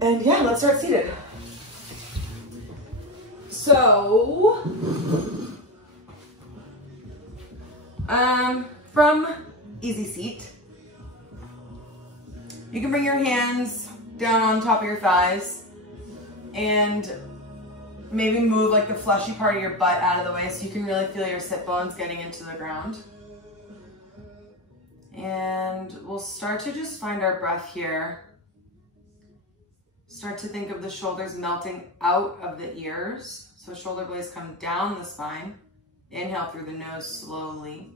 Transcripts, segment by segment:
And yeah, let's start seated. So, from easy seat, you can bring your hands down on top of your thighs and maybe move like the fleshy part of your butt out of the way so you can really feel your sit bones getting into the ground. And we'll start to just find our breath here. Start to think of the shoulders melting out of the ears. So shoulder blades come down the spine. Inhale through the nose slowly.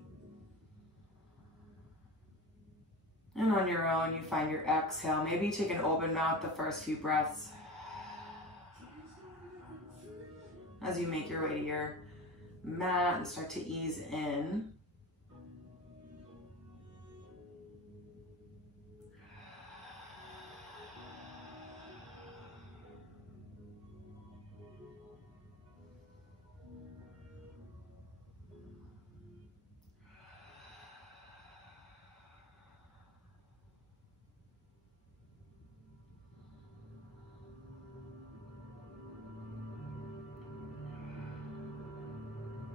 And on your own, you find your exhale. Maybe take an open mouth the first few breaths as you make your way to your mat and start to ease in.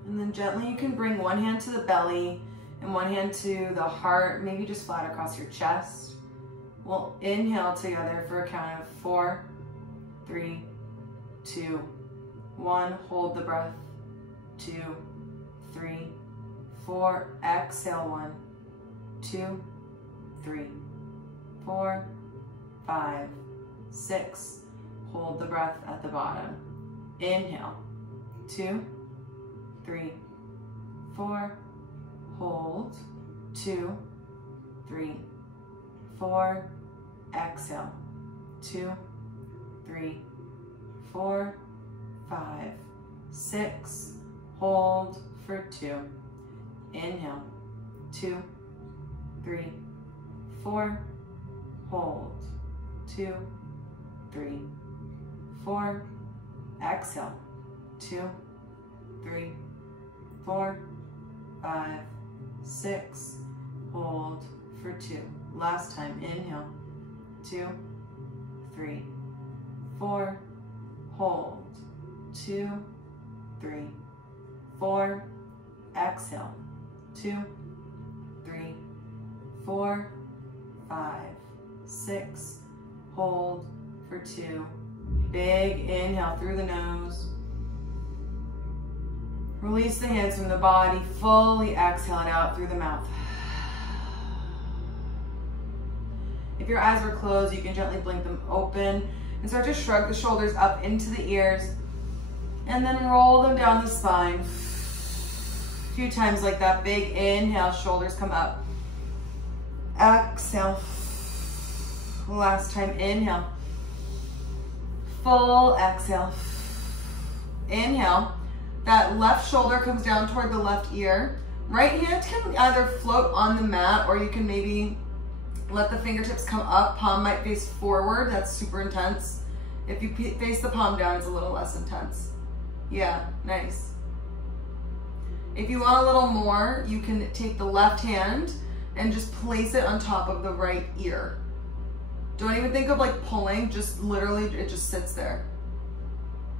And then gently you can bring one hand to the belly and one hand to the heart, maybe just flat across your chest. We'll inhale together for a count of 4, 3, 2, 1. Hold the breath. 2, 3, 4. Exhale. 1, 2, 3, 4, 5, 6. Hold the breath at the bottom. Inhale. 2, 3, 4, hold, 2, 3, 4, exhale, 2, 3, 4, 5, 6, hold for 2, inhale, 2, 3, 4, hold, 2, 3, 4, exhale, 2, 3, 4, 5, 6, hold for 2. Last time, inhale, 2, 3, 4, hold, 2, 3, 4, exhale, 2, 3, 4, 5, 6, hold for 2. Big inhale through the nose. Release the hands from the body, fully exhale it out through the mouth. If your eyes were closed, you can gently blink them open and start to shrug the shoulders up into the ears and then roll them down the spine. A few times like that. Big inhale, shoulders come up. Exhale. Last time, inhale. Full exhale. Inhale. That left shoulder comes down toward the left ear. Right hand can either float on the mat or you can maybe let the fingertips come up. Palm might face forward. That's super intense. If you face the palm down, it's a little less intense. Yeah, nice. If you want a little more, you can take the left hand and just place it on top of the right ear. Don't even think of like pulling, just literally it just sits there.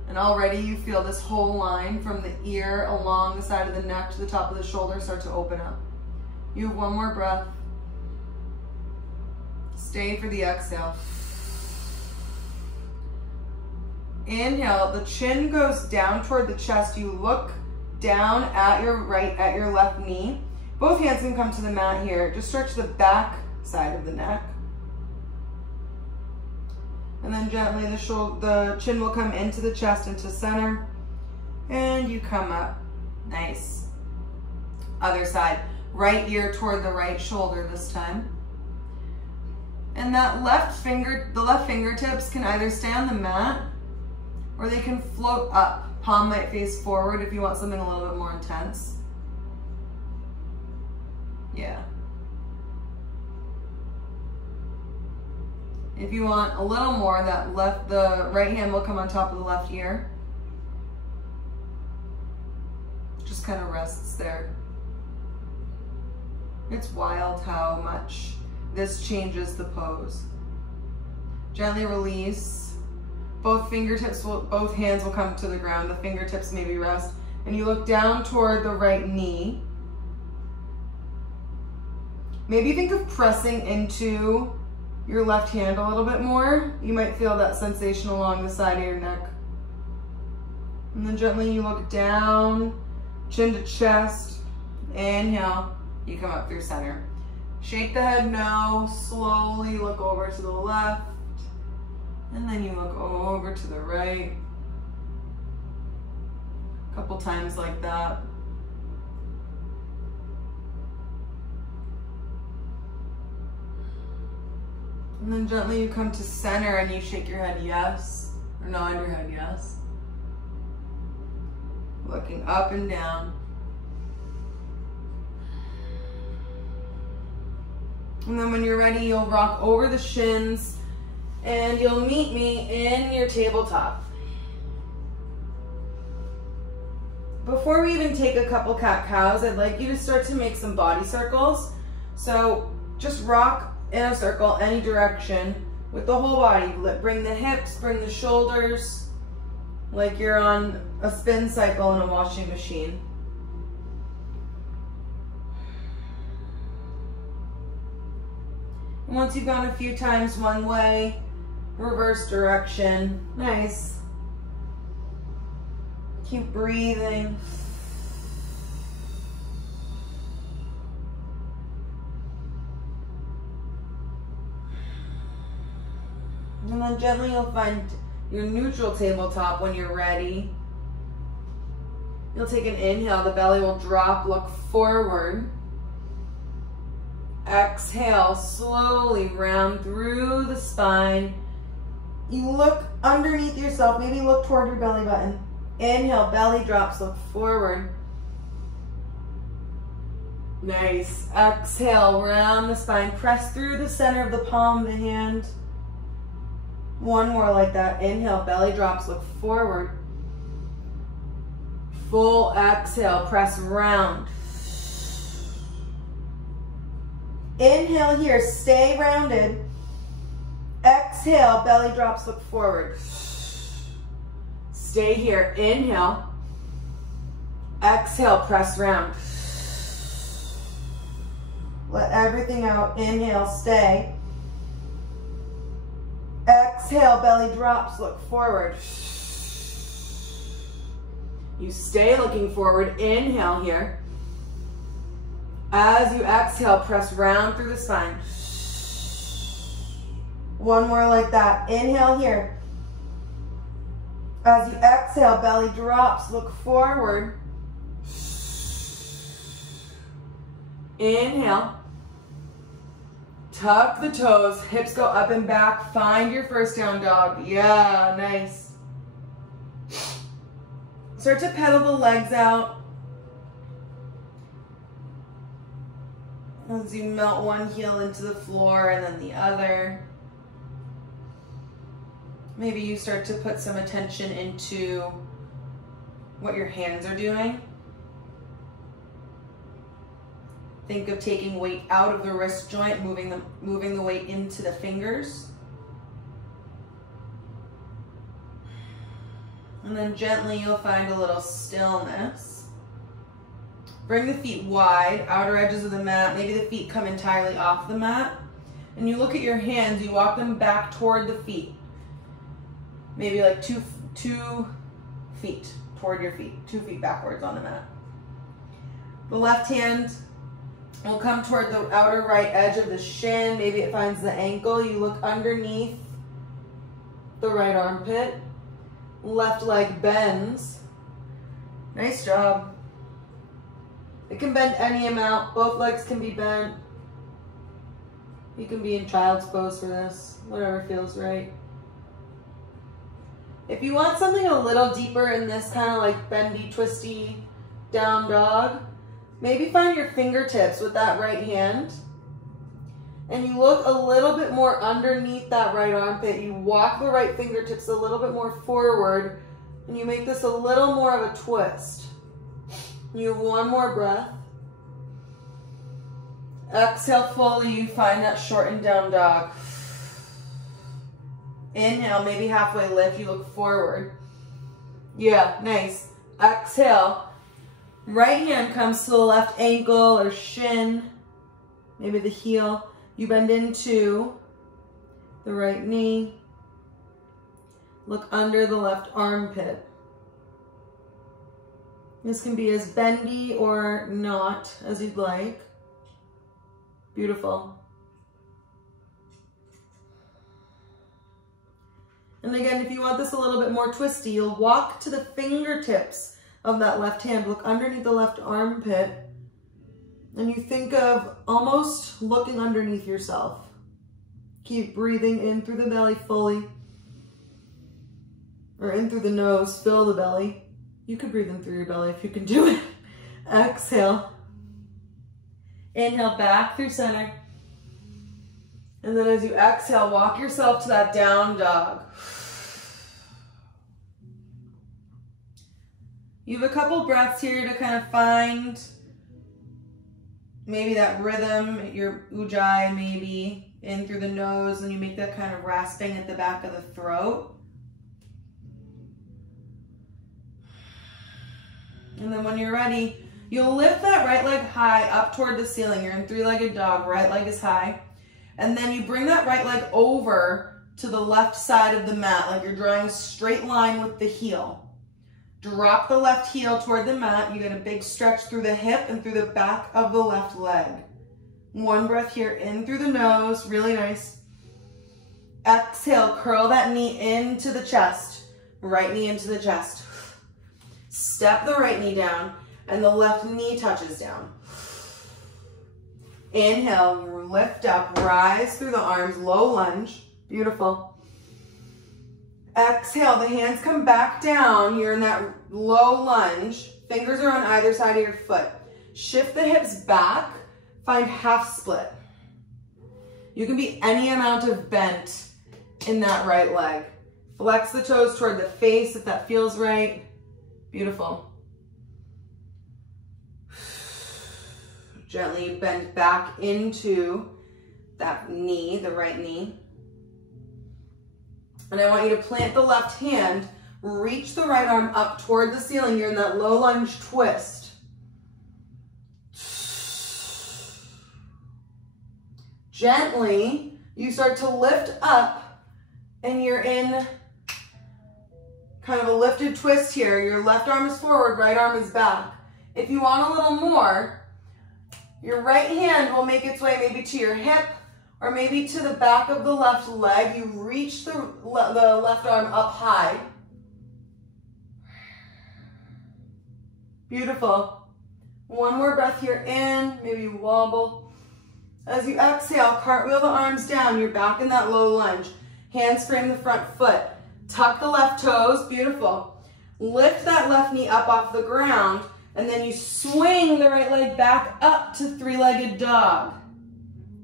And already you feel this whole line from the ear along the side of the neck to the top of the shoulder start to open up. You have one more breath. Stay for the exhale. Inhale, the chin goes down toward the chest. You look down at your left knee. Both hands can come to the mat here. Just stretch the back side of the neck. And then gently the chin will come into the chest, into center. And you come up. Nice. Other side. Right ear toward the right shoulder this time. And that the left fingertips can either stay on the mat or they can float up. Palm might face forward if you want something a little bit more intense. Yeah. If you want a little more, the right hand will come on top of the left ear. Just kind of rests there. It's wild how much this changes the pose. Gently release. Both fingertips, both hands will come to the ground. The fingertips maybe rest. And you look down toward the right knee. Maybe think of pressing into your left hand a little bit more. You might feel that sensation along the side of your neck. And then gently you look down, chin to chest. Inhale, you come up through center. Shake the head no, slowly look over to the left. And then you look over to the right. A couple times like that. And then gently you come to center and you shake your head yes, or nod your head yes. Looking up and down. And then when you're ready, you'll rock over the shins and you'll meet me in your tabletop. Before we even take a couple cat-cows, I'd like you to start to make some body circles. So just rock in a circle, any direction, with the whole body. Bring the hips, bring the shoulders, like you're on a spin cycle in a washing machine. And once you've gone a few times one way, reverse direction. Nice. Keep breathing. And then gently you'll find your neutral tabletop when you're ready. You'll take an inhale, the belly will drop, look forward. Exhale, slowly round through the spine. You look underneath yourself, maybe look toward your belly button. Inhale, belly drops, look forward. Nice. Exhale, round the spine, press through the center of the palm of the hand. One more like that. Inhale, belly drops, look forward. Full exhale, press round. Inhale here, stay rounded. Exhale, belly drops, look forward. Stay here, inhale. Exhale, press round. Let everything out, inhale, stay. Exhale, belly drops, look forward. You stay looking forward, inhale here. As you exhale, press round through the spine. One more like that, inhale here. As you exhale, belly drops, look forward. Inhale. Tuck the toes, hips go up and back. Find your first down dog. Yeah, nice. Start to pedal the legs out. As you melt one heel into the floor and then the other. Maybe you start to put some attention into what your hands are doing. Think of taking weight out of the wrist joint, moving the weight into the fingers. And then gently you'll find a little stillness. Bring the feet wide, outer edges of the mat. Maybe the feet come entirely off the mat. And you look at your hands, you walk them back toward the feet. Maybe like two feet toward your feet, 2 feet backwards on the mat. The left hand will come toward the outer right edge of the shin. Maybe it finds the ankle. You look underneath the right armpit. Left leg bends. Nice job. It can bend any amount. Both legs can be bent. You can be in child's pose for this, whatever feels right. If you want something a little deeper in this kind of like bendy, twisty down dog, maybe find your fingertips with that right hand and you look a little bit more underneath that right armpit. You walk the right fingertips a little bit more forward and you make this a little more of a twist. You have one more breath. Exhale fully, you find that shortened down dog. Inhale, maybe halfway lift, you look forward. Yeah, nice. Exhale, right hand comes to the left ankle or shin, maybe the heel. You bend into the right knee. Look under the left armpit. This can be as bendy or not as you'd like. Beautiful. And again, if you want this a little bit more twisty, you'll walk to the fingertips of that left hand. Look underneath the left armpit. And you think of almost looking underneath yourself. Keep breathing in through the belly fully. Or in through the nose, fill the belly. You could breathe in through your belly if you can do it. Exhale. Inhale back through center. And then as you exhale, walk yourself to that down dog. You have a couple breaths here to kind of find maybe that rhythm, your ujjayi maybe, in through the nose, and you make that kind of rasping at the back of the throat. And then when you're ready, you'll lift that right leg high up toward the ceiling. You're in three-legged dog, right leg is high. And then you bring that right leg over to the left side of the mat, like you're drawing a straight line with the heel. Drop the left heel toward the mat. You get a big stretch through the hip and through the back of the left leg. One breath here, in through the nose, really nice. Exhale, curl that knee into the chest. Right knee into the chest. Step the right knee down and the left knee touches down. Inhale, lift up, rise through the arms, low lunge. Beautiful. Exhale, the hands come back down. You're in that low lunge. Fingers are on either side of your foot. Shift the hips back, find half split. You can be any amount of bent in that right leg. Flex the toes toward the face if that feels right. Beautiful. Gently bend back into that knee, the right knee. And I want you to plant the left hand, reach the right arm up toward the ceiling. You're in that low lunge twist. Gently, you start to lift up and you're in kind of a lifted twist here. Your left arm is forward, right arm is back. If you want a little more, your right hand will make its way maybe to your hip or maybe to the back of the left leg. You reach the left arm up high. Beautiful. One more breath here in, maybe you wobble. As you exhale, cartwheel the arms down. You're back in that low lunge. Hands frame the front foot. Tuck the left toes, beautiful. Lift that left knee up off the ground, and then you swing the right leg back up to three-legged dog.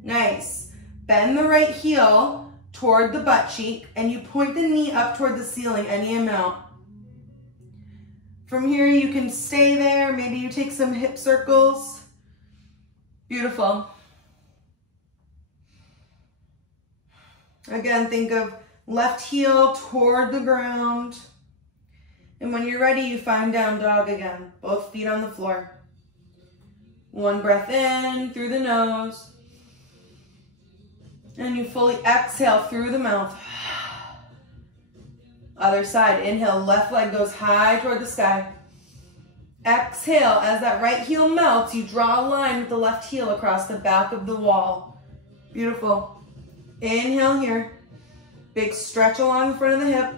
Nice. Bend the right heel toward the butt cheek, and you point the knee up toward the ceiling, any amount. From here, you can stay there. Maybe you take some hip circles. Beautiful. Again, think of left heel toward the ground. And when you're ready, you find down dog again. Both feet on the floor. One breath in through the nose. And you fully exhale through the mouth. Other side. Inhale, left leg goes high toward the sky. Exhale, as that right heel melts, you draw a line with the left heel across the back of the wall. Beautiful. Inhale here. Big stretch along the front of the hip.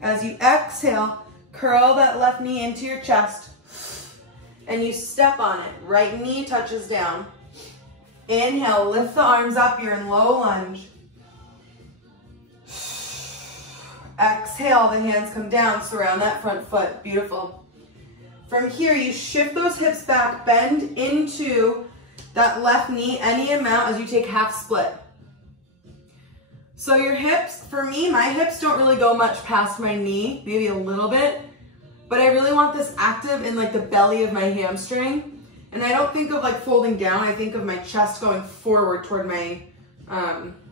As you exhale, curl that left knee into your chest and you step on it. Right knee touches down. Inhale, lift the arms up. You're in low lunge. Exhale, the hands come down, surround that front foot. Beautiful. From here, you shift those hips back, bend into that left knee any amount as you take half split. So your hips, for me, my hips don't really go much past my knee, maybe a little bit, but I really want this active in like the belly of my hamstring. And I don't think of like folding down, I think of my chest going forward toward my,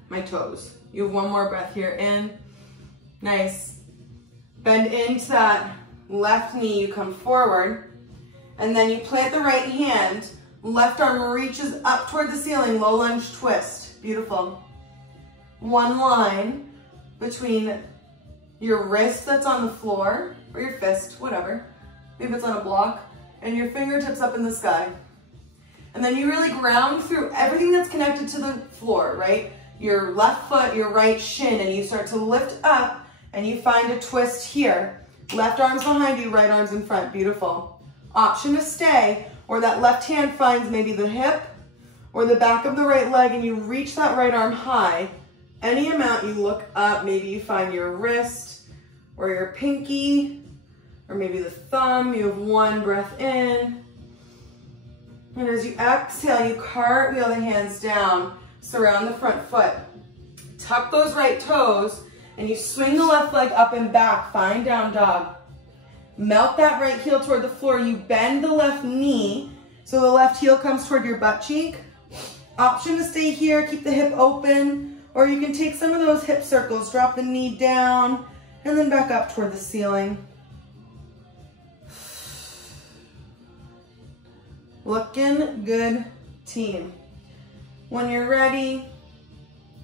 my toes. You have one more breath here, in, nice. Bend into that left knee, you come forward, and then you plant the right hand, left arm reaches up toward the ceiling, low lunge twist, beautiful. One line between your wrist that's on the floor, or your fist, whatever, maybe it's on a block, and your fingertips up in the sky. And then you really ground through everything that's connected to the floor, right? Your left foot, your right shin, and you start to lift up and you find a twist here. Left arm's behind you, right arm's in front, beautiful. Option to stay, or that left hand finds maybe the hip or the back of the right leg and you reach that right arm high. Any amount, you look up, maybe you find your wrist or your pinky, or maybe the thumb. You have one breath in. And as you exhale, you cartwheel the hands down, surround the front foot. Tuck those right toes, and you swing the left leg up and back, find down dog. Melt that right heel toward the floor. You bend the left knee, so the left heel comes toward your butt cheek. Option to stay here, keep the hip open, or you can take some of those hip circles, drop the knee down, and then back up toward the ceiling. Looking good, team. When you're ready,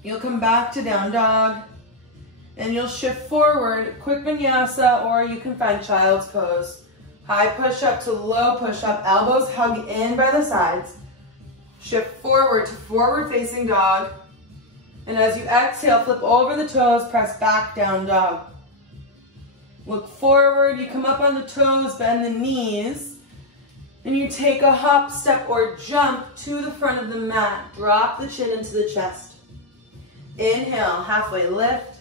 you'll come back to down dog and you'll shift forward, quick vinyasa, or you can find child's pose. High push up to low push up, elbows hug in by the sides. Shift forward to forward facing dog. And as you exhale, flip over the toes, press back down dog. Look forward, you come up on the toes, bend the knees. And you take a hop, step, or jump to the front of the mat. Drop the chin into the chest. Inhale, halfway lift.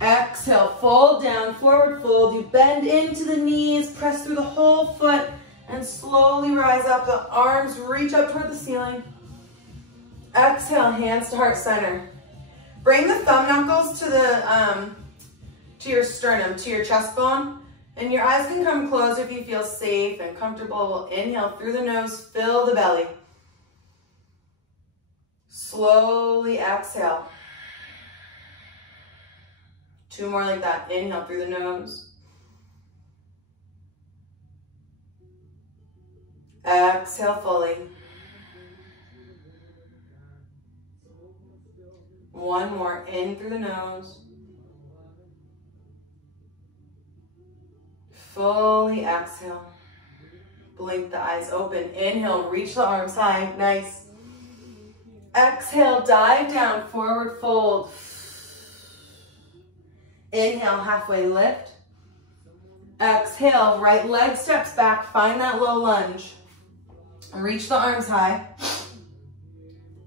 Exhale, fold down, forward fold. You bend into the knees, press through the whole foot, and slowly rise up. The arms reach up toward the ceiling. Exhale, hands to heart center. Bring the thumb knuckles to your sternum, to your chest bone. And your eyes can come closed if you feel safe and comfortable. Inhale through the nose, fill the belly. Slowly exhale. Two more like that. Inhale through the nose. Exhale fully. One more, in through the nose. Fully exhale. Blink the eyes open. Inhale, reach the arms high. Nice. Exhale, dive down, forward fold. Inhale, halfway lift. Exhale, right leg steps back. Find that low lunge. Reach the arms high.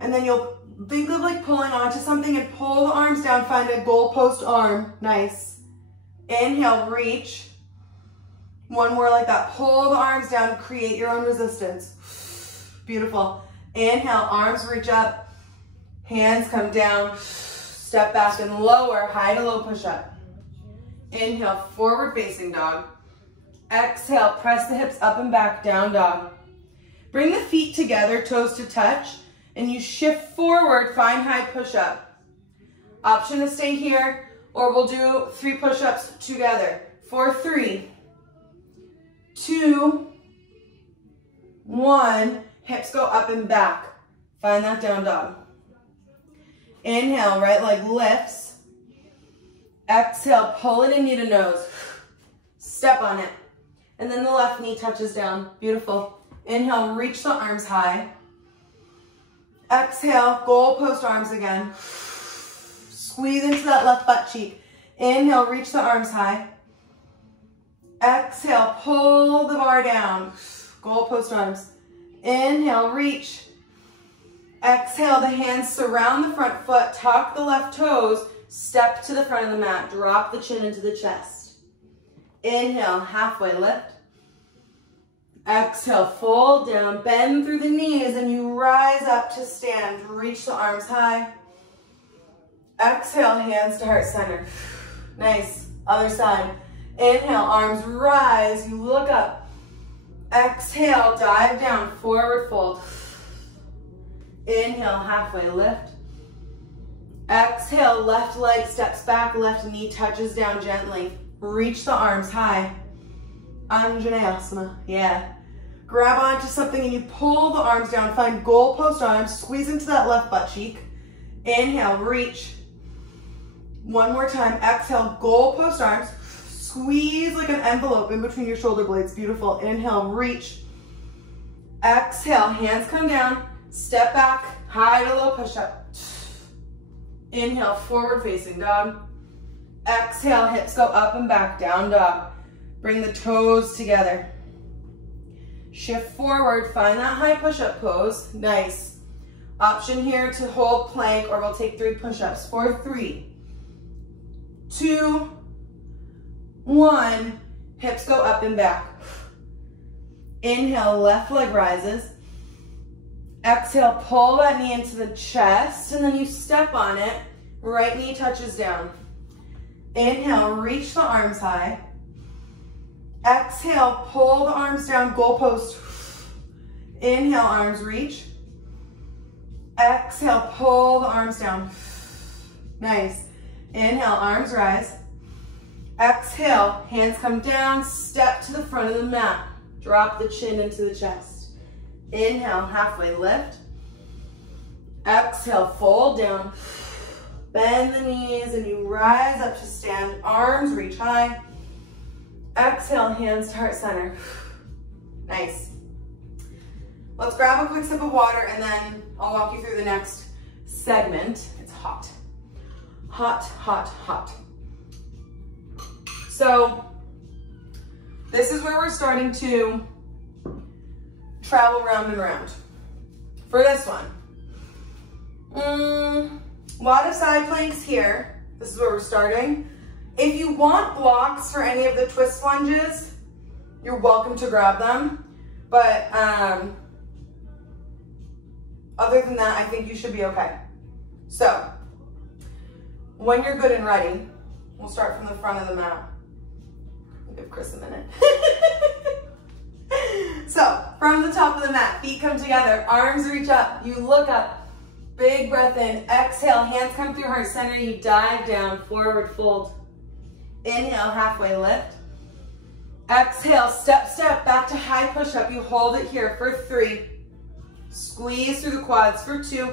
And then you'll think of like pulling onto something and pull the arms down. Find a goalpost arm. Nice. Inhale, reach. One more like that. Pull the arms down, create your own resistance. Beautiful. Inhale, arms reach up. Hands come down. Step back and lower, high to low push up. Inhale, forward facing dog. Exhale, press the hips up and back, down dog. Bring the feet together, toes to touch, and you shift forward, find high push up. Option to stay here, or we'll do 3 push-ups together. For 3, 2, 1, hips go up and back. Find that down dog. Inhale, right leg lifts. Exhale, pull it in knee to nose. Step on it. And then the left knee touches down. Beautiful. Inhale, reach the arms high. Exhale, goalpost arms again. Squeeze into that left butt cheek. Inhale, reach the arms high. Exhale, pull the bar down. Goalpost arms. Inhale, reach. Exhale, the hands surround the front foot. Tuck the left toes. Step to the front of the mat. Drop the chin into the chest. Inhale, halfway lift. Exhale, fold down. Bend through the knees and you rise up to stand. Reach the arms high. Exhale, hands to heart center. Nice. Other side. Inhale, arms rise. You look up. Exhale, dive down, forward fold. Inhale, halfway lift. Exhale, left leg steps back, left knee touches down gently. Reach the arms high. Anjaneyasana, yeah. Grab onto something and you pull the arms down. Find goalpost arms, squeeze into that left butt cheek. Inhale, reach. One more time, exhale, goalpost arms. Squeeze like an envelope in between your shoulder blades, beautiful. Inhale, reach. Exhale, hands come down, step back, high to low push-up. Inhale, forward facing dog. Exhale, hips go up and back, down dog. Bring the toes together. Shift forward, find that high push-up pose. Nice. Option here to hold plank, or we'll take 3 push-ups. For 3, 2, 1. Hips go up and back. Inhale, left leg rises. Exhale, pull that knee into the chest, and then you step on it. Right knee touches down. Inhale, reach the arms high. Exhale, pull the arms down, goalpost. Inhale, arms reach. Exhale, pull the arms down. Nice. Inhale, arms rise. Exhale, hands come down, step to the front of the mat. Drop the chin into the chest. Inhale, halfway lift. Exhale, fold down. Bend the knees and you rise up to stand. Arms reach high. Exhale, hands to heart center. Nice. Let's grab a quick sip of water and then I'll walk you through the next segment. It's hot. Hot, hot, hot. So this is where we're starting to travel round and round. For this one, a lot of side planks here. This is where we're starting. If you want blocks for any of the twist lunges, you're welcome to grab them. But other than that, I think you should be okay. So when you're good and ready, we'll start from the front of the mat. Give Chris a minute. So from the top of the mat, feet come together, arms reach up, you look up, big breath in, exhale, hands come through heart center, you dive down, forward fold. Inhale, halfway lift. Exhale, step, step, back to high push-up. You hold it here for 3. Squeeze through the quads for 2.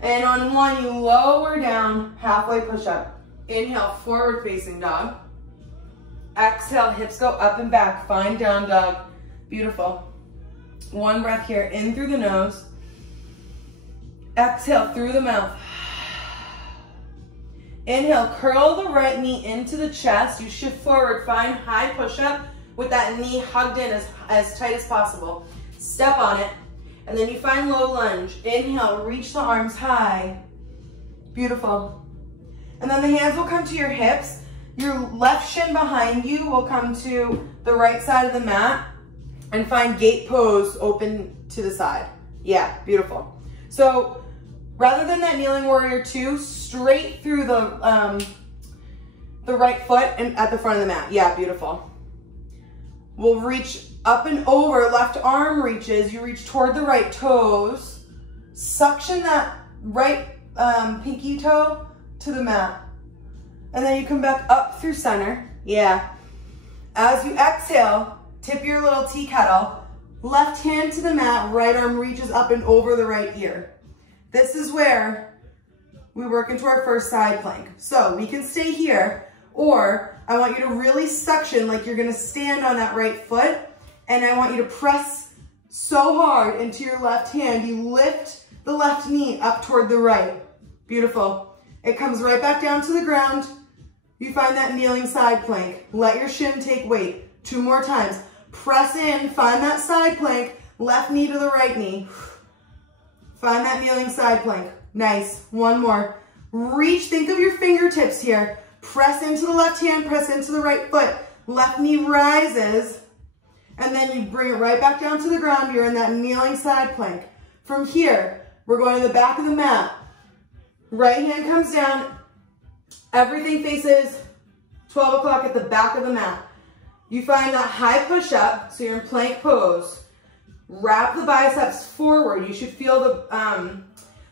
And on 1, you lower down, halfway push-up. Inhale, forward facing dog. Exhale, hips go up and back, find down dog. Beautiful. 1 breath here, in through the nose. Exhale, through the mouth. Inhale, curl the right knee into the chest. You shift forward, find high push-up with that knee hugged in as tight as possible. Step on it, and then you find low lunge. Inhale, reach the arms high. Beautiful. And then the hands will come to your hips. Your left shin behind you will come to the right side of the mat and find gate pose open to the side. Yeah, beautiful. So rather than that kneeling warrior 2, straight through the right foot and at the front of the mat. Yeah, beautiful. We'll reach up and over, left arm reaches. You reach toward the right toes. Suction that right pinky toe to the mat. And then you come back up through center. Yeah. As you exhale, tip your little tea kettle. Left hand to the mat, right arm reaches up and over the right ear. This is where we work into our first side plank. So we can stay here, or I want you to really suction like you're gonna stand on that right foot, and I want you to press so hard into your left hand, you lift the left knee up toward the right. Beautiful. It comes right back down to the ground. You find that kneeling side plank. Let your shin take weight. 2 more times. Press in, find that side plank, left knee to the right knee. Find that kneeling side plank. Nice. 1 more. Reach, think of your fingertips here. Press into the left hand, press into the right foot. Left knee rises, and then you bring it right back down to the ground. You're in that kneeling side plank. From here, we're going to the back of the mat. Right hand comes down. Everything faces 12 o'clock at the back of the mat. You find that high push-up, so you're in plank pose. Wrap the biceps forward. You should feel the,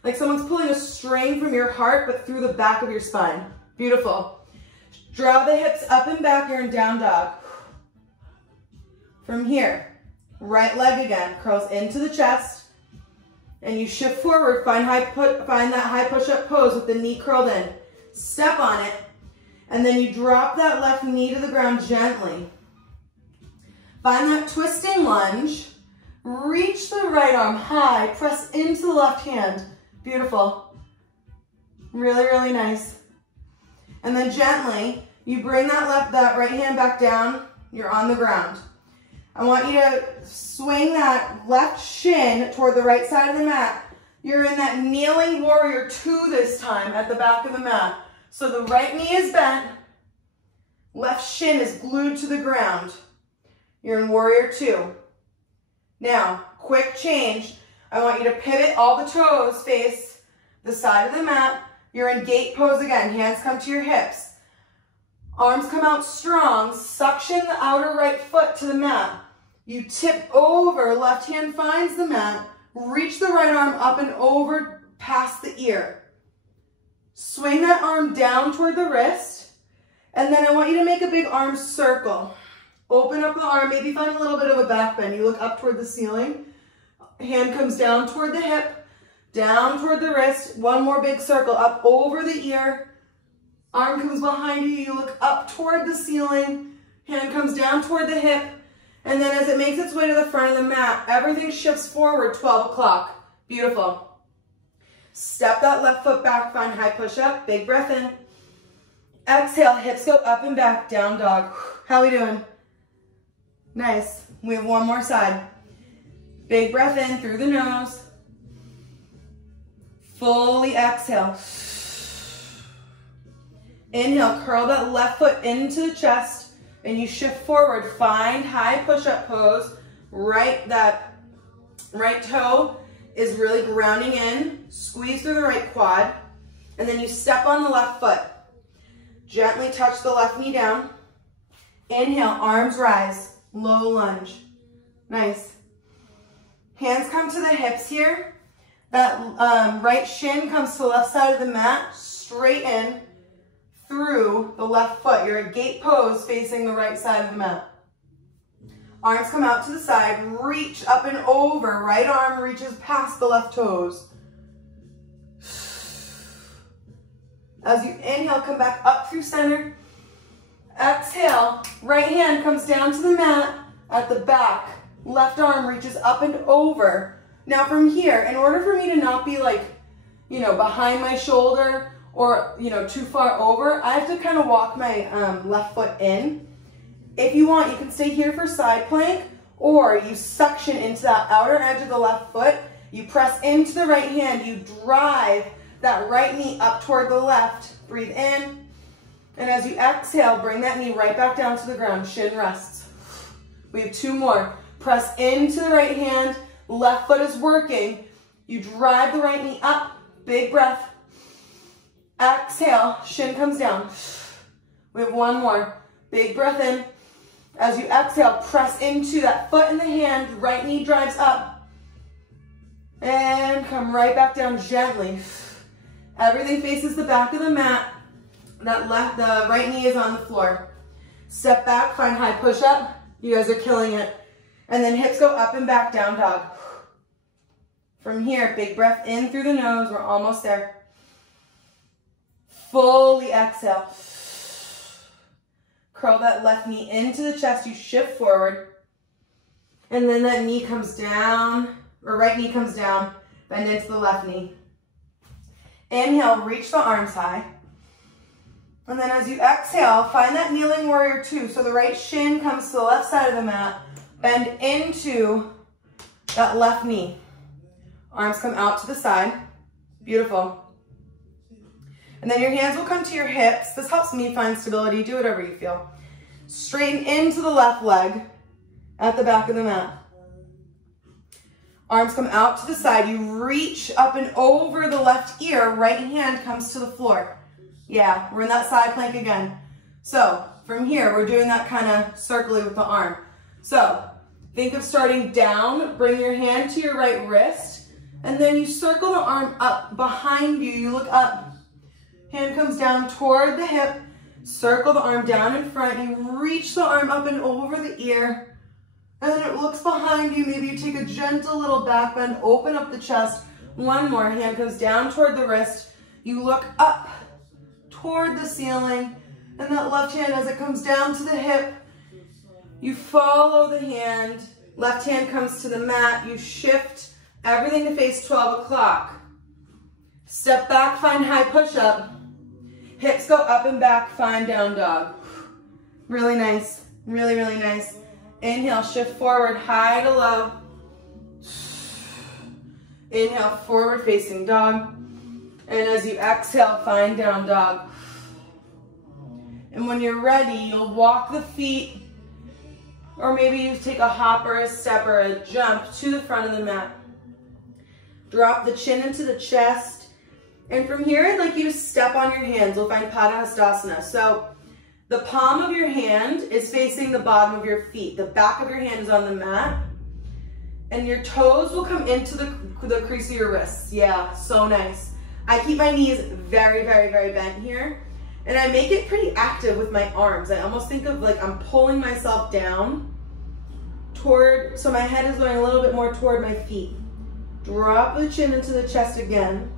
like someone's pulling a string from your heart, but through the back of your spine. Beautiful. Draw the hips up and back, you're in down dog. From here, right leg again, curls into the chest, and you shift forward, find that high push-up pose with the knee curled in. Step on it, and then you drop that left knee to the ground gently. Find that twisting lunge. Reach the right arm high, press into the left hand. Beautiful. Really, really nice. And then gently, you bring that right hand back down. You're on the ground. I want you to swing that left shin toward the right side of the mat. You're in that kneeling warrior 2 this time at the back of the mat. So the right knee is bent, left shin is glued to the ground. You're in warrior 2. Now, quick change. I want you to pivot all the toes, face the side of the mat. You're in gate pose again. Hands come to your hips. Arms come out strong. Suction the outer right foot to the mat. You tip over, left hand finds the mat. Reach the right arm up and over past the ear. Swing that arm down toward the wrist. And then I want you to make a big arm circle. Open up the arm, maybe find a little bit of a back bend. You look up toward the ceiling. Hand comes down toward the hip, down toward the wrist. One more big circle up over the ear. Arm comes behind you. You look up toward the ceiling. Hand comes down toward the hip. And then as it makes its way to the front of the mat, everything shifts forward 12 o'clock. Beautiful. Step that left foot back, find high push-up. Big breath in. Exhale, hips go up and back, down dog. How we doing? Nice. We have one more side. Big breath in through the nose. Fully exhale. Inhale, curl that left foot into the chest and you shift forward. Find high push-up pose. That right toe is really grounding in. Squeeze through the right quad. And then you step on the left foot. Gently touch the left knee down. Inhale, arms rise. Low lunge. Nice. Hands come to the hips here. That right shin comes to the left side of the mat. Straighten through the left foot. You're at gate pose facing the right side of the mat. Arms come out to the side. Reach up and over. Right arm reaches past the left toes. As you inhale, come back up through center. Exhale, right hand comes down to the mat at the back. Left arm reaches up and over. Now from here, in order for me to not be like, behind my shoulder or, too far over, I have to kind of walk my left foot in. If you want, you can stay here for side plank, or you suction into that outer edge of the left foot. You press into the right hand. You drive that right knee up toward the left. Breathe in. And as you exhale, bring that knee right back down to the ground. Shin rests. We have 2 more. Press into the right hand. Left foot is working. You drive the right knee up. Big breath. Exhale. Shin comes down. We have 1 more. Big breath in. As you exhale, press into that foot in the hand. Right knee drives up. And come right back down gently. Everything faces the back of the mat. The right knee is on the floor. Step back, find high push-up. You guys are killing it. And then hips go up and back, down dog. From here, big breath in through the nose. We're almost there. Fully exhale. Curl that left knee into the chest. You shift forward. And then that knee comes down, or right knee comes down. Bend into the left knee. Inhale, reach the arms high. And then as you exhale, find that kneeling warrior 2. So the right shin comes to the left side of the mat. Bend into that left knee. Arms come out to the side. Beautiful. And then your hands will come to your hips. This helps me find stability. Do whatever you feel. Straighten into the left leg at the back of the mat. Arms come out to the side. You reach up and over the left ear. Right hand comes to the floor. Yeah, we're in that side plank again. So from here, we're doing that kind of circling with the arm. So think of starting down, bring your hand to your right wrist, and then you circle the arm up behind you. You look up, hand comes down toward the hip, circle the arm down in front, you reach the arm up and over the ear, and then it looks behind you. Maybe you take a gentle little back bend, open up the chest. One more, hand comes down toward the wrist, you look up toward the ceiling, and that left hand, as it comes down to the hip, you follow the hand, left hand comes to the mat, you shift everything to face 12 o'clock. Step back, find high push-up. Hips go up and back, find down dog. Really nice, really, really nice. Inhale, shift forward, high to low. Inhale, forward facing dog. And as you exhale, find down dog. And when you're ready, you'll walk the feet, or maybe you take a hop or a step or a jump to the front of the mat. Drop the chin into the chest. And from here, I'd like you to step on your hands. We'll find Padahastasana. So the palm of your hand is facing the bottom of your feet. The back of your hand is on the mat. And your toes will come into the crease of your wrists. Yeah, so nice. I keep my knees very, very, very bent here. And I make it pretty active with my arms. I almost think of like I'm pulling myself down toward, so my head is going a little bit more toward my feet. Drop the chin into the chest again.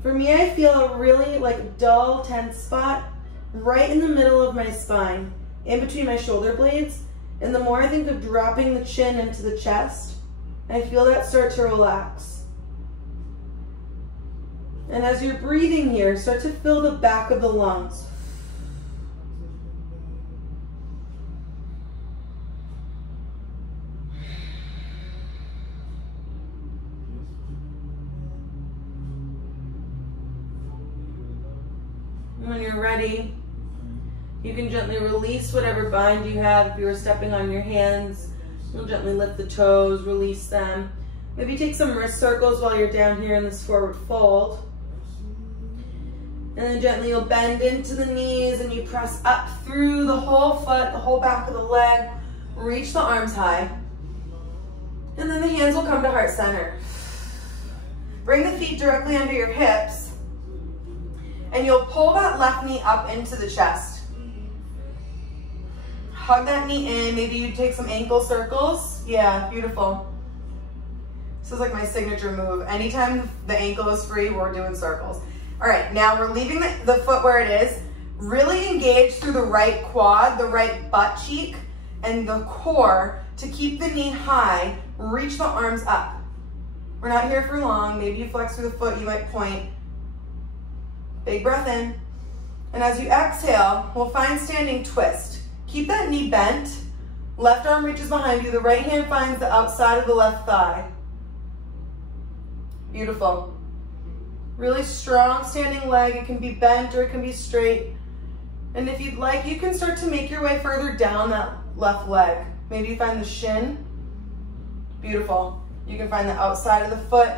For me, I feel a really like dull, tense spot right in the middle of my spine, in between my shoulder blades. And the more I think of dropping the chin into the chest, I feel that start to relax. And as you're breathing here, start to fill the back of the lungs. When you're ready, you can gently release whatever bind you have. If you were stepping on your hands, you'll gently lift the toes, release them. Maybe take some wrist circles while you're down here in this forward fold. And then gently you'll bend into the knees and you press up through the whole foot, the whole back of the leg. Reach the arms high. And then the hands will come to heart center. Bring the feet directly under your hips. And you'll pull that left knee up into the chest. Hug that knee in. Maybe you take some ankle circles. Yeah, beautiful. This is like my signature move. Anytime the ankle is free, we're doing circles. All right, now we're leaving the foot where it is. Really engage through the right quad, the right butt cheek, and the core to keep the knee high. Reach the arms up. We're not here for long. Maybe you flex through the foot, you might point. Big breath in. And as you exhale, we'll find standing twist. Keep that knee bent. Left arm reaches behind you. The right hand finds the outside of the left thigh. Beautiful. Really strong standing leg. It can be bent or it can be straight. And if you'd like, you can start to make your way further down that left leg. Maybe you find the shin. Beautiful. You can find the outside of the foot.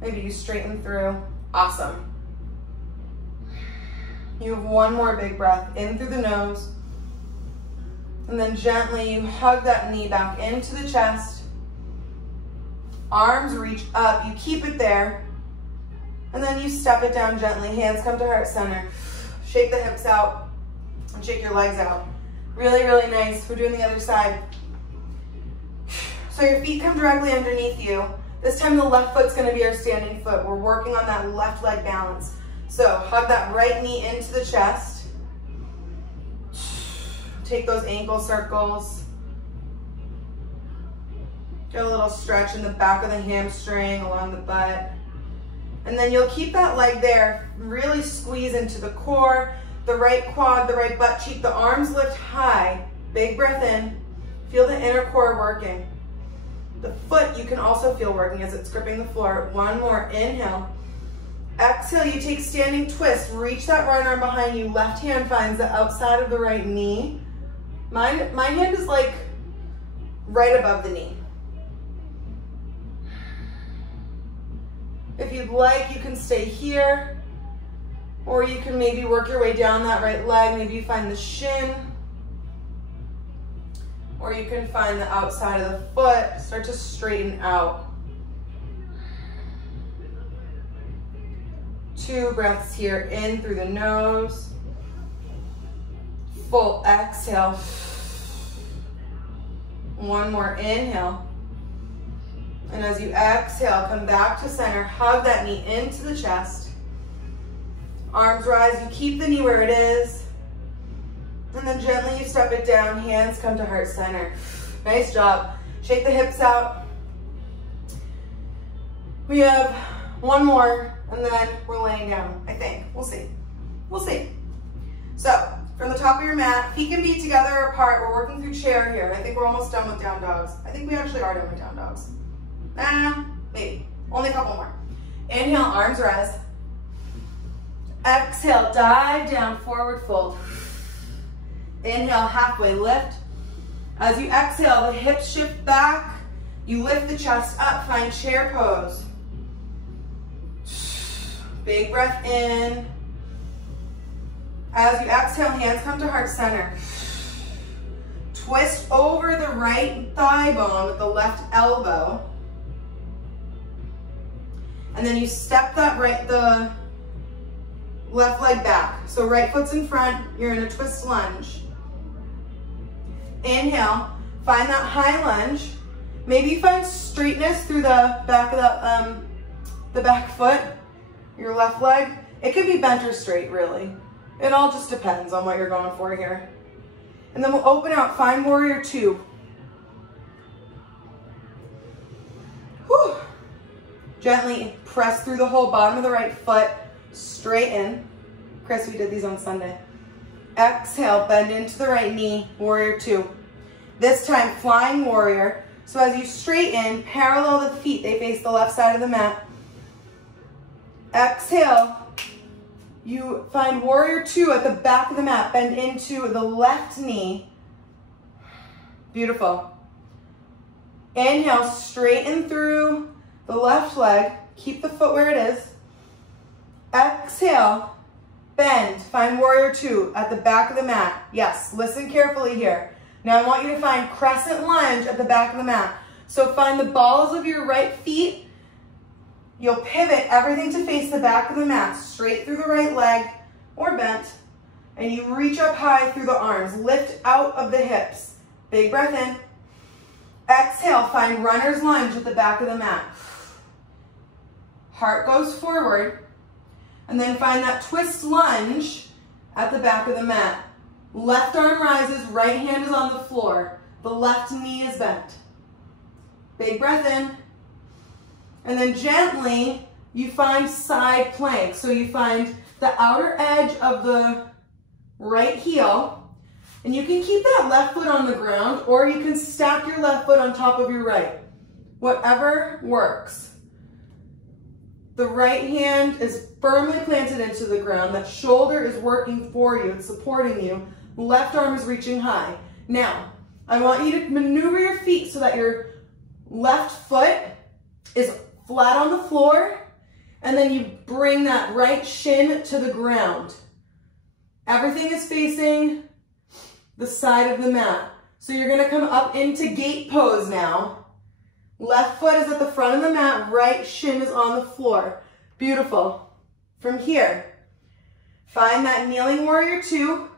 Maybe you straighten through. Awesome. You have one more big breath in through the nose. And then gently you hug that knee back into the chest. Arms reach up. You keep it there. And then you step it down gently. Hands come to heart center. Shake the hips out and shake your legs out. Really, really nice. We're doing the other side. So your feet come directly underneath you. This time the left foot's going to be our standing foot. We're working on that left leg balance. So hug that right knee into the chest. Take those ankle circles. Get a little stretch in the back of the hamstring along the butt. And then you'll keep that leg there. Really squeeze into the core, the right quad, the right butt cheek. The arms lift high. Big breath in. Feel the inner core working. The foot you can also feel working as it's gripping the floor. One more. Inhale. Exhale, you take standing twist. Reach that right arm behind you. Left hand finds the outside of the right knee. My hand is like right above the knee. If you'd like, you can stay here, Or you can maybe work your way down that right leg. Maybe you find the shin. Or you can find the outside of the foot. Start to straighten out. 2 breaths here, in through the nose. Full exhale. 1 more inhale. And as you exhale, come back to center. Hug that knee into the chest. Arms rise. You keep the knee where it is. And then gently you step it down. Hands come to heart center. Nice job. Shake the hips out. We have 1 more, and then we're laying down, I think. We'll see. We'll see. So, from the top of your mat, feet can be together or apart. We're working through chair here. I think we're almost done with down dogs. I think we actually are done with down dogs. Maybe. Only a couple more. Inhale, arms rise. Exhale, dive down, forward fold. Inhale, halfway lift. As you exhale, the hips shift back. You lift the chest up, find chair pose. Big breath in. As you exhale, hands come to heart center. Twist over the right thigh bone with the left elbow. And then you step the left leg back. So right foot's in front, you're in a twist lunge. Inhale, find that high lunge. Maybe you find straightness through the back of the back foot, your left leg. It can be bent or straight, really. It all just depends on what you're going for here. And then we'll open out, find warrior 2. Whew. Gently press through the whole bottom of the right foot, straighten. Chris, we did these on Sunday. Exhale, bend into the right knee, warrior 2. This time, flying warrior. So as you straighten, parallel the feet, they face the left side of the mat. Exhale, you find warrior 2 at the back of the mat, bend into the left knee. Beautiful. Inhale, straighten through the left leg, keep the foot where it is. Exhale, bend, find warrior 2 at the back of the mat. Yes, listen carefully here. Now I want you to find crescent lunge at the back of the mat. So find the balls of your right feet. You'll pivot everything to face the back of the mat, straight through the right leg or bent. And you reach up high through the arms. Lift out of the hips. Big breath in. Exhale, find runner's lunge at the back of the mat. Heart goes forward. And then find that twist lunge at the back of the mat. Left arm rises, right hand is on the floor. The left knee is bent. Big breath in. And then gently, you find side plank. So you find the outer edge of the right heel. And you can keep that left foot on the ground, or you can stack your left foot on top of your right. Whatever works. The right hand is firmly planted into the ground. That shoulder is working for you. It's supporting you. Left arm is reaching high. Now, I want you to maneuver your feet so that your left foot is flat on the floor, and then you bring that right shin to the ground. Everything is facing the side of the mat. So you're gonna come up into gate pose now. Left foot is at the front of the mat, right shin is on the floor. Beautiful. From here, find that kneeling warrior 2.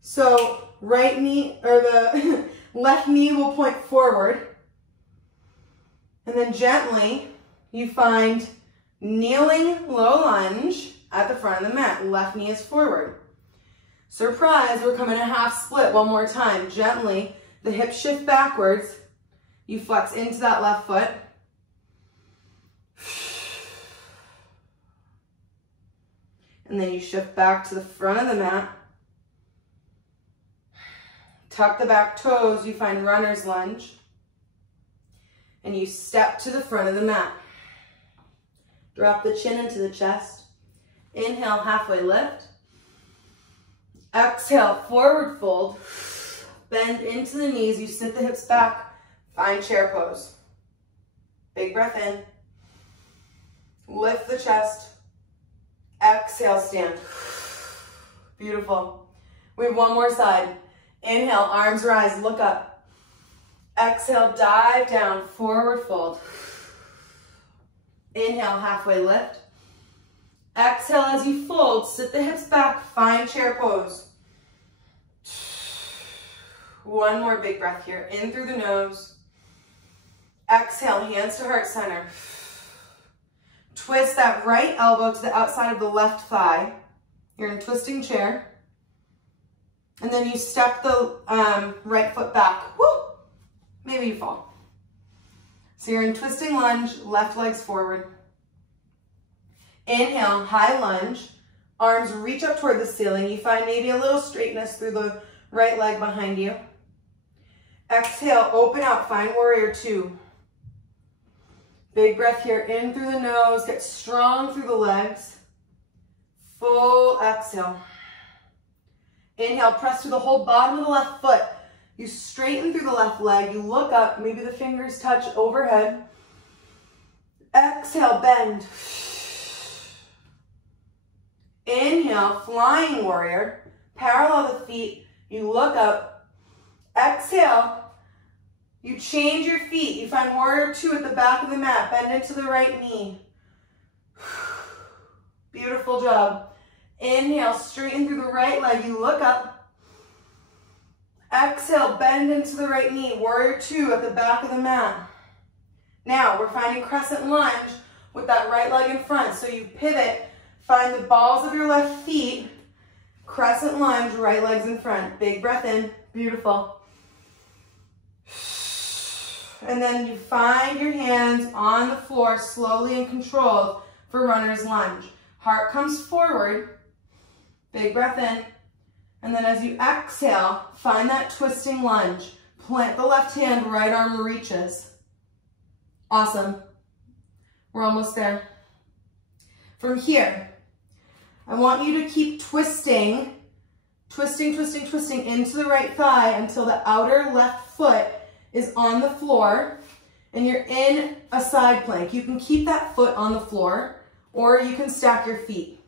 So right knee, or the left knee will point forward. And then gently, you find kneeling low lunge at the front of the mat. Left knee is forward. Surprise, we're coming a half split one more time. Gently, the hips shift backwards. You flex into that left foot. And then you shift back to the front of the mat. Tuck the back toes, you find runner's lunge. And you step to the front of the mat. Drop the chin into the chest. Inhale, halfway lift. Exhale, forward fold. Bend into the knees, you sit the hips back. Find chair pose. Big breath in. Lift the chest. Exhale. Exhale, stand. Beautiful. We have one more side. Inhale, arms rise, look up. Exhale, dive down, forward fold. Inhale, halfway lift. Exhale as you fold, sit the hips back, find chair pose. One more big breath here, in through the nose. Exhale, hands to heart center. Twist that right elbow to the outside of the left thigh. You're in twisting chair. And then you step the right foot back. Woo! Maybe you fall. So you're in twisting lunge, left legs forward. Inhale, high lunge. Arms reach up toward the ceiling. You find maybe a little straightness through the right leg behind you. Exhale, open out, find warrior two. Big breath here, in through the nose, get strong through the legs. Full exhale. Inhale, press through the whole bottom of the left foot. You straighten through the left leg, you look up, maybe the fingers touch overhead. Exhale, bend. Inhale, flying warrior. Parallel the feet, you look up. Exhale, you change your feet. You find warrior two at the back of the mat. Bend into the right knee. Beautiful job. Inhale, straighten through the right leg. You look up. Exhale, bend into the right knee. Warrior two at the back of the mat. Now, we're finding crescent lunge with that right leg in front. So you pivot, find the balls of your left feet. Crescent lunge, right legs in front. Big breath in. Beautiful. And then you find your hands on the floor, slowly and controlled, for runner's lunge. Heart comes forward, big breath in, and then as you exhale, find that twisting lunge. Plant the left hand, right arm reaches. Awesome. We're almost there. From here, I want you to keep twisting into the right thigh until the outer left foot is on the floor and you're in a side plank. You can keep that foot on the floor or you can stack your feet.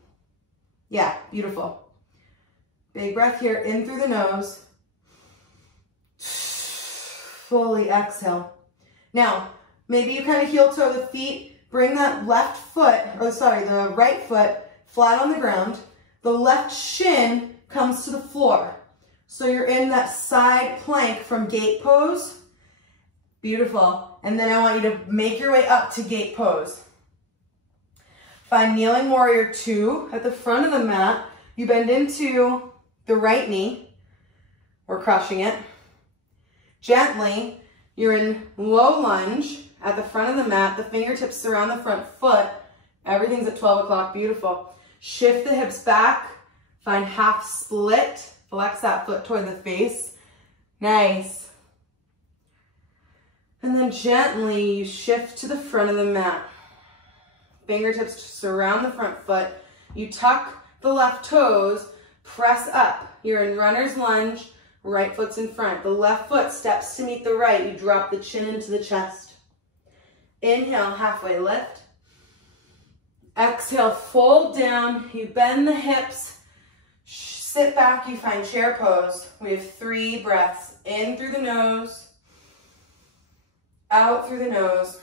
Yeah, beautiful. Big breath here, in through the nose. Fully exhale. Now, maybe you kind of heel toe the feet, bring that left foot, the right foot flat on the ground. The left shin comes to the floor. So you're in that side plank from gate pose. Beautiful. And then I want you to make your way up to gate pose. Find kneeling warrior two at the front of the mat. You bend into the right knee. We're crushing it. Gently, you're in low lunge at the front of the mat. The fingertips surround the front foot. Everything's at 12 o'clock. Beautiful. Shift the hips back. Find half split. Flex that foot toward the face. Nice. And then gently you shift to the front of the mat. Fingertips surround the front foot. You tuck the left toes, press up. You're in runner's lunge, right foot's in front. The left foot steps to meet the right. You drop the chin into the chest. Inhale, halfway lift. Exhale, fold down. You bend the hips. Sit back, you find chair pose. We have 3 breaths. In through the nose. Out through the nose.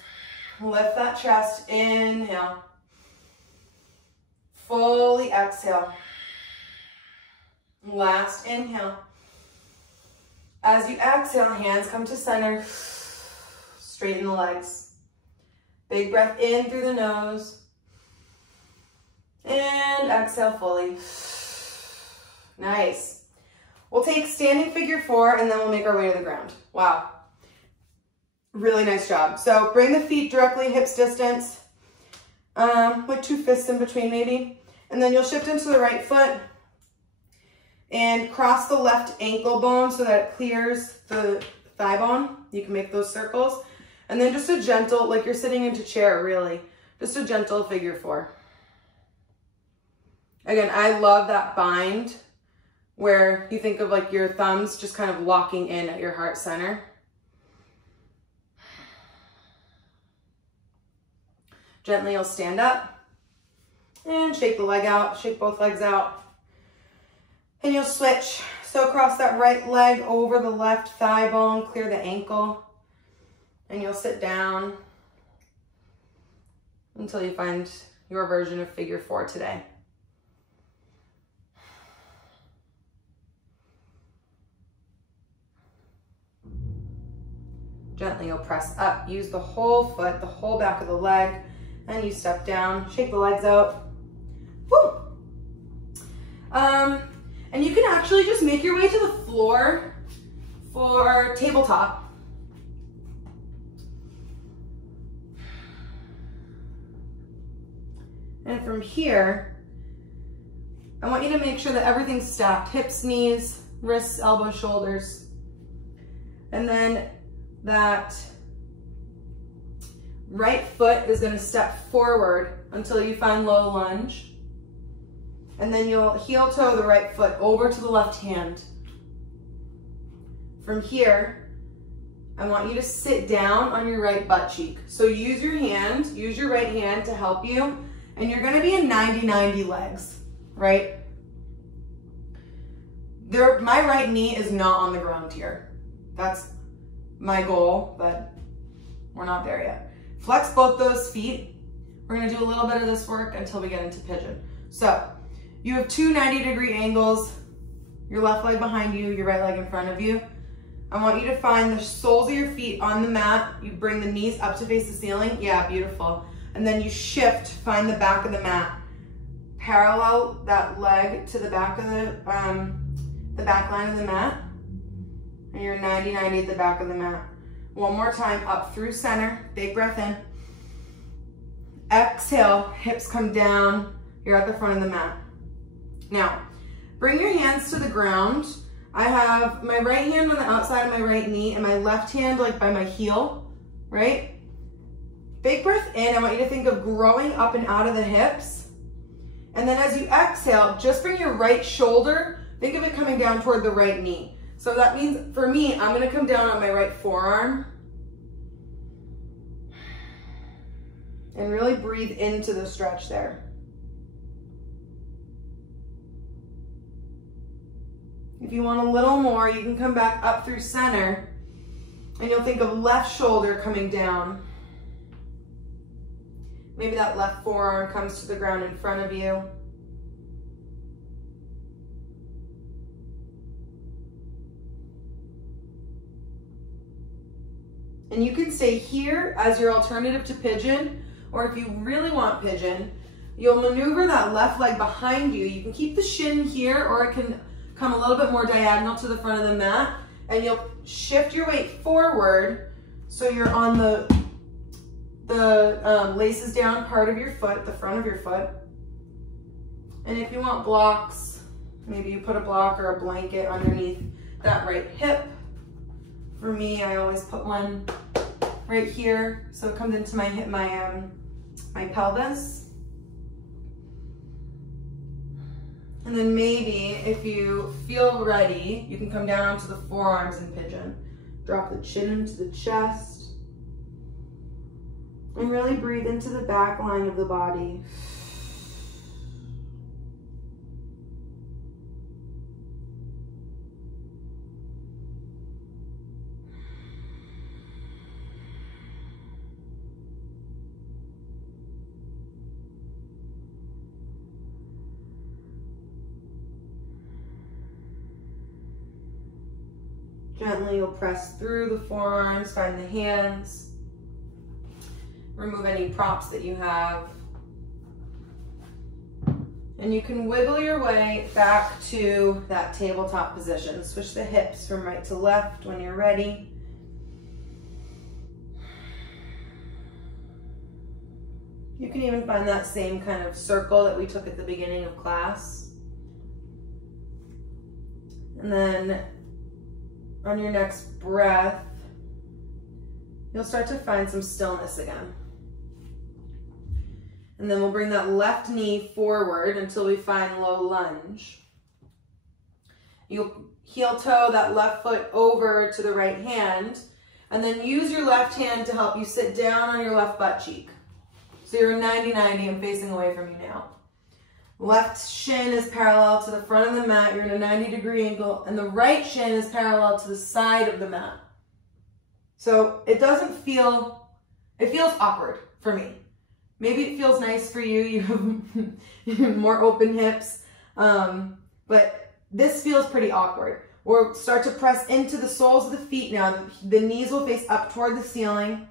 Lift that chest. Inhale. Fully exhale. Last inhale. As you exhale, hands come to center. Straighten the legs. Big breath in through the nose. And exhale fully. Nice. We'll take standing figure 4 and then we'll make our way to the ground. Wow. Really nice job. So bring the feet directly hips distance, with 2 fists in between maybe. And then you'll shift into the right foot and cross the left ankle bone so that it clears the thigh bone. You can make those circles. And then just a gentle, like you're sitting into chair really, just a gentle figure 4. Again, I love that bind where you think of like your thumbs just kind of locking in at your heart center. Gently you'll stand up. And shake the leg out, shake both legs out. And you'll switch. So cross that right leg over the left thigh bone, clear the ankle, and you'll sit down until you find your version of figure 4 today. Gently you'll press up, use the whole foot, the whole back of the leg, and you step down, shake the legs out. Woo! And you can actually just make your way to the floor for tabletop. And from here, I want you to make sure that everything's stacked. Hips, knees, wrists, elbows, shoulders. And then that right foot is going to step forward until you find low lunge. And then you'll heel toe the right foot over to the left hand. From here, I want you to sit down on your right butt cheek. So use your hand, use your right hand to help you. And you're going to be in 90-90 legs, right? My right knee is not on the ground here. That's my goal, but we're not there yet. Flex both those feet. We're going to do a little bit of this work until we get into pigeon. So you have 2 90-degree angles, your left leg behind you, your right leg in front of you. I want you to find the soles of your feet on the mat. You bring the knees up to face the ceiling. Yeah, beautiful. And then you shift, find the back of the mat. Parallel that leg to the back of the back line of the mat. And you're 90-90 at the back of the mat. One more time, up through center, big breath in. Exhale, hips come down, you're at the front of the mat. Now, bring your hands to the ground. I have my right hand on the outside of my right knee and my left hand like by my heel, right? Big breath in. I want you to think of growing up and out of the hips. And then as you exhale, just bring your right shoulder, think of it coming down toward the right knee. So that means, for me, I'm gonna come down on my right forearm. And really breathe into the stretch there. If you want a little more, you can come back up through center and you'll think of left shoulder coming down. Maybe that left forearm comes to the ground in front of you. And you can stay here as your alternative to pigeon, or if you really want pigeon, you'll maneuver that left leg behind you. You can keep the shin here, or it can come a little bit more diagonal to the front of the mat, and you'll shift your weight forward so you're on the laces down part of your foot, the front of your foot. And if you want blocks, maybe you put a block or a blanket underneath that right hip. For me, I always put one right here so it comes into my hip, my pelvis. And then maybe if you feel ready, you can come down onto the forearms in pigeon. Drop the chin into the chest. And really breathe into the back line of the body. Gently, you'll press through the forearms, find the hands. Remove any props that you have. And you can wiggle your way back to that tabletop position. Switch the hips from right to left when you're ready. You can even find that same kind of circle that we took at the beginning of class. And then on your next breath, you'll start to find some stillness again. And then we'll bring that left knee forward until we find low lunge. You'll heel toe that left foot over to the right hand, and then use your left hand to help you sit down on your left butt cheek. So you're 90-90 and facing away from you now. Left shin is parallel to the front of the mat. You're in a 90-degree angle, and the right shin is parallel to the side of the mat. So it doesn't feel, it feels awkward for me. Maybe it feels nice for you. You have more open hips, but this feels pretty awkward. We'll start to press into the soles of the feet now. The knees will face up toward the ceiling.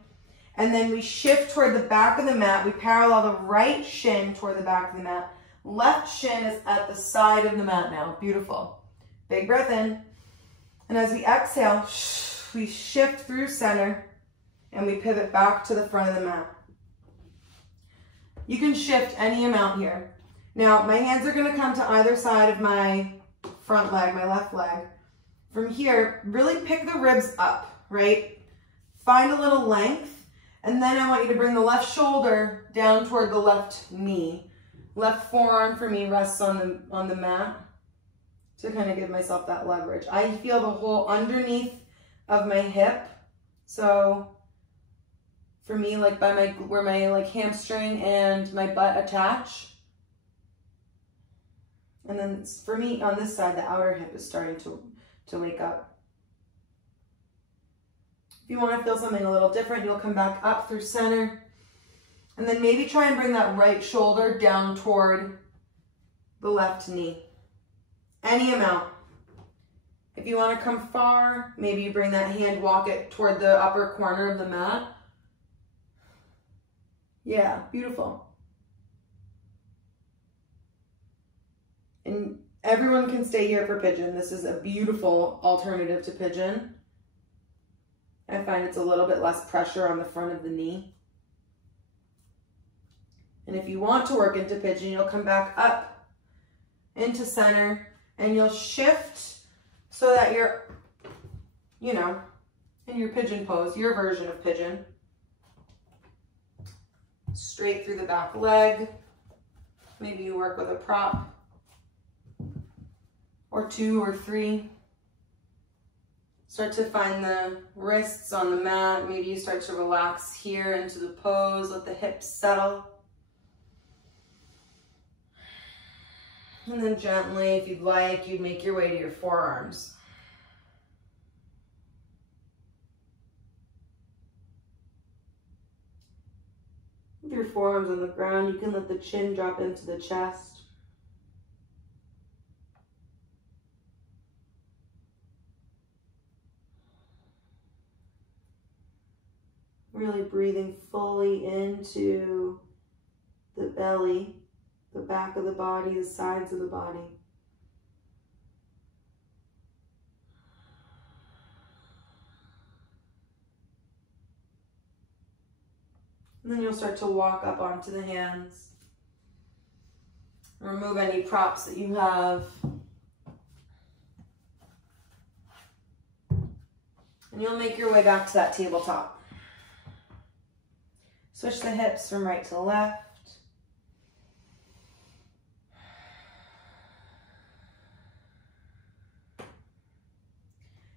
And then we shift toward the back of the mat. We parallel the right shin toward the back of the mat. Left shin is at the side of the mat now. Beautiful. Big breath in. And as we exhale, we shift through center and we pivot back to the front of the mat. You can shift any amount here. Now, my hands are going to come to either side of my front leg, my left leg. From here, really pick the ribs up, right? Find a little length. And then I want you to bring the left shoulder down toward the left knee. Left forearm for me rests on the mat to kind of give myself that leverage. I feel the whole underneath of my hip. So for me, like by my, where my like hamstring and my butt attach. And then for me on this side, the outer hip is starting to wake up. If you want to feel something a little different, you'll come back up through center. And then maybe try and bring that right shoulder down toward the left knee. Any amount. If you want to come far, maybe you bring that hand, walk it toward the upper corner of the mat. Yeah, beautiful. And everyone can stay here for pigeon. This is a beautiful alternative to pigeon. I find it's a little bit less pressure on the front of the knee. And if you want to work into pigeon, you'll come back up into center and you'll shift so that you're, you know, in your pigeon pose, your version of pigeon. Straight through the back leg. Maybe you work with a prop or 2 or 3. Start to find the wrists on the mat. Maybe you start to relax here into the pose. Let the hips settle. And then gently, if you'd like, you'd make your way to your forearms. With your forearms on the ground, you can let the chin drop into the chest. Really breathing fully into the belly, the back of the body, the sides of the body. And then you'll start to walk up onto the hands. Remove any props that you have. And you'll make your way back to that tabletop. Switch the hips from right to left.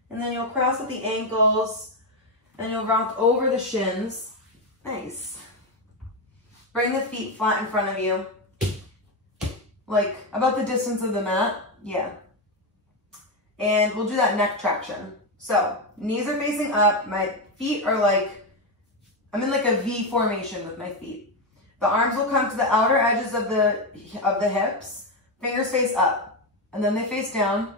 And then you'll cross at the ankles and you'll rock over the shins. Nice. Bring the feet flat in front of you. Like about the distance of the mat. Yeah. And we'll do that neck traction. So knees are facing up. My feet are like, I'm in like a V formation with my feet. The arms will come to the outer edges of the hips. Fingers face up. And then they face down.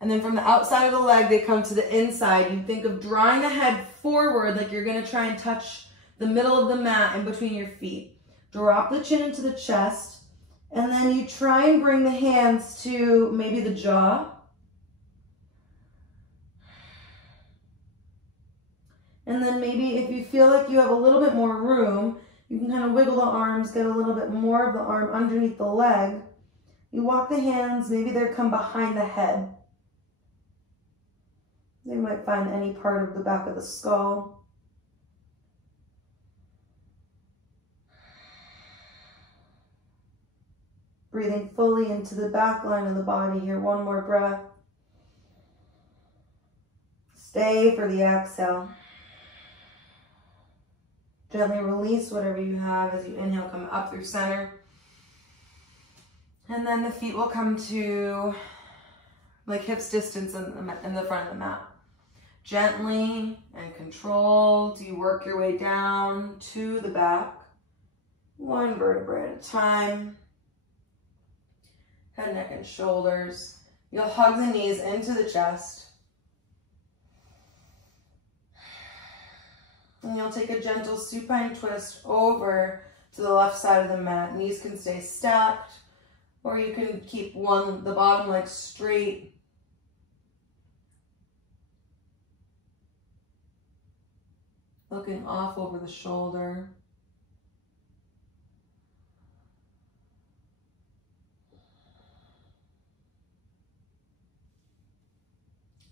And then from the outside of the leg, they come to the inside. You think of drawing the head forward like you're going to try and touch the middle of the mat in between your feet. Drop the chin into the chest. And then you try and bring the hands to maybe the jaw. And then maybe if you feel like you have a little bit more room, you can kind of wiggle the arms, get a little bit more of the arm underneath the leg. You walk the hands, maybe they come behind the head. You might find any part of the back of the skull. Breathing fully into the back line of the body here. One more breath. Stay for the exhale. Gently release whatever you have as you inhale, come up through center. And then the feet will come to like hips distance in the front of the mat. Gently and controlled, you work your way down to the back, one vertebrae at a time. Head, neck, and shoulders. You'll hug the knees into the chest. And you'll take a gentle supine twist over to the left side of the mat. Knees can stay stacked, or you can keep the bottom leg straight. Looking off over the shoulder.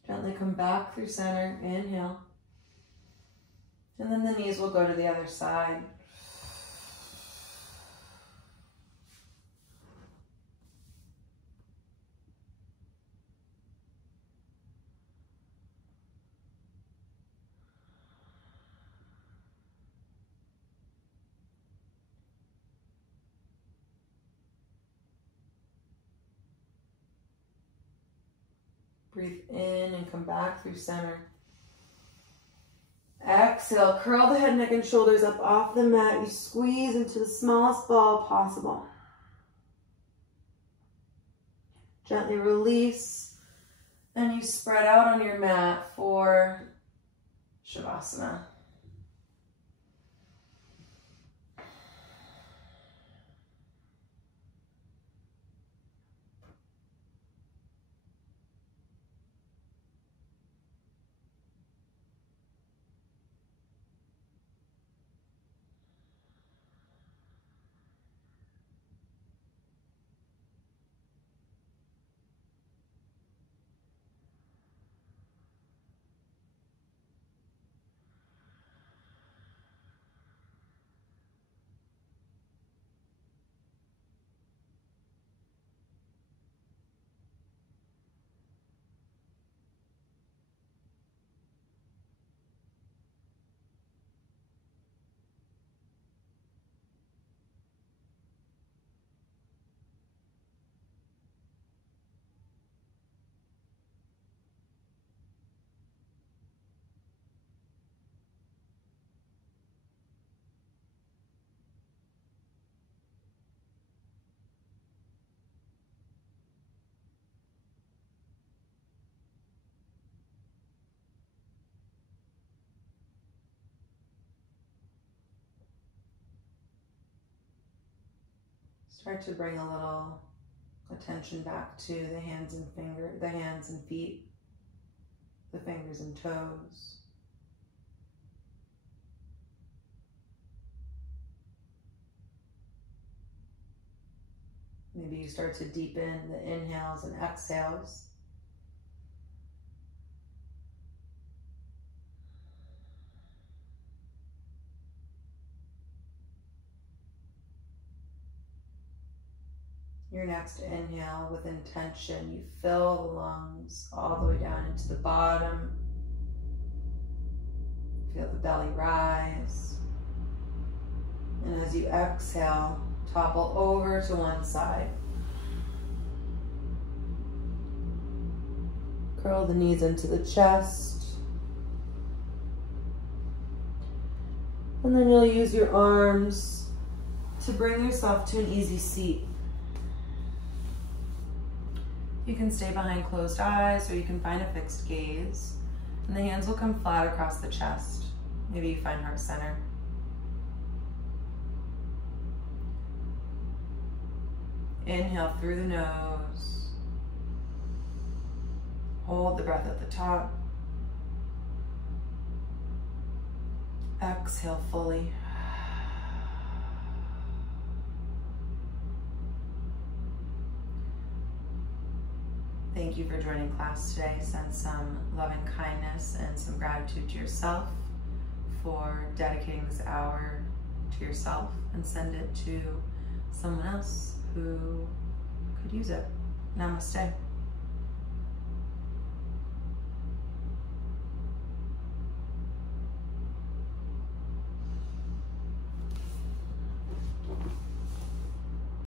Gently come back through center, inhale. And then the knees will go to the other side. Breathe in and come back through center. Exhale, curl the head, neck, and shoulders up off the mat. You squeeze into the smallest ball possible. Gently release, and you spread out on your mat for Shavasana. Start to bring a little attention back to the hands and feet, the fingers and toes. Maybe you start to deepen the inhales and exhales. Your next inhale with intention, you fill the lungs all the way down into the bottom. Feel the belly rise. And as you exhale, topple over to one side. Curl the knees into the chest. And then you'll use your arms to bring yourself to an easy seat. You can stay behind closed eyes, or you can find a fixed gaze. And the hands will come flat across the chest. Maybe you find heart center. Inhale through the nose. Hold the breath at the top. Exhale fully. Thank you for joining class today. Send some loving kindness and some gratitude to yourself for dedicating this hour to yourself, and send it to someone else who could use it. Namaste.